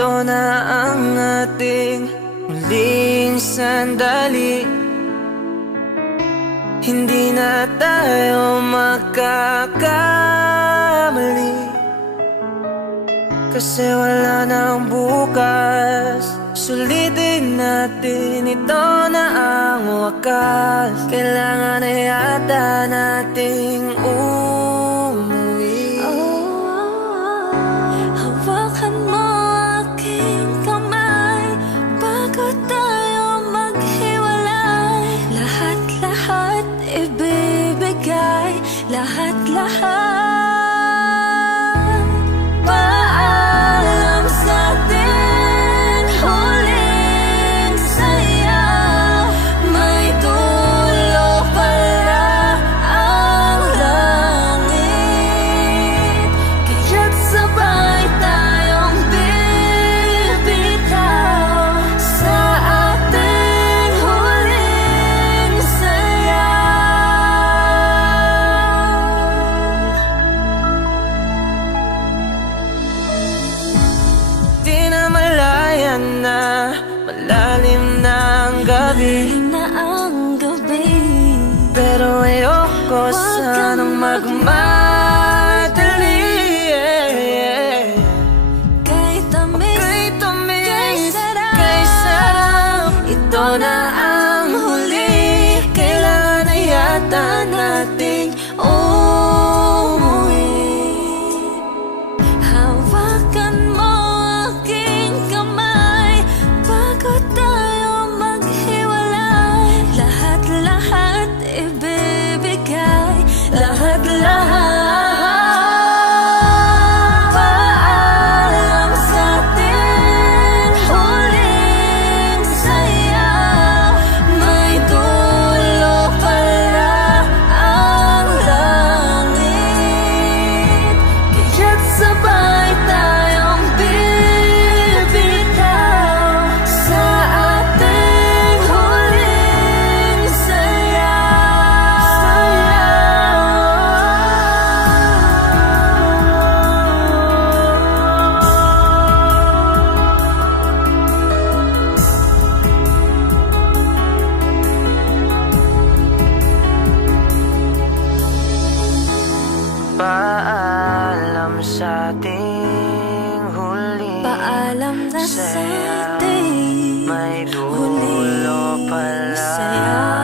Ito na ang ating muling sandali. Hindi na tayo magkakamali, kasi wala nang bukas. Sulitin natin, ito na ang wakas. Kailangan na yata nating umuwi. Hawakan mo aking kamay bago tayo maghiwalay. Lahat-lahat ibibigay, lahat-lahat. Paalam sa ating huling sayaw. May dulo pala ang langit, kaya't sabay tayong bibitaw sa ating huling sayaw. Di na malayan na, malalim na ang gabi, Malalim na ang gabi, pero ayoko sanang magmadali. kay tamis, Kay tamis, kay sarap. kay sarap. Ito na ang huli, kailangan na yata nating umuwi. Hawakan mo aking kamay bago tayo maghiwalay. Lahat-lahat ibibigay, lahat-lahat. Paalam sa ating huling sayaw. May dulo pala ang langit, kaya't sabay tayong bibitaw sa ating huling Paalam sa ating huli. Paalam na sa Saya, ating may dulo huling pala sayaw.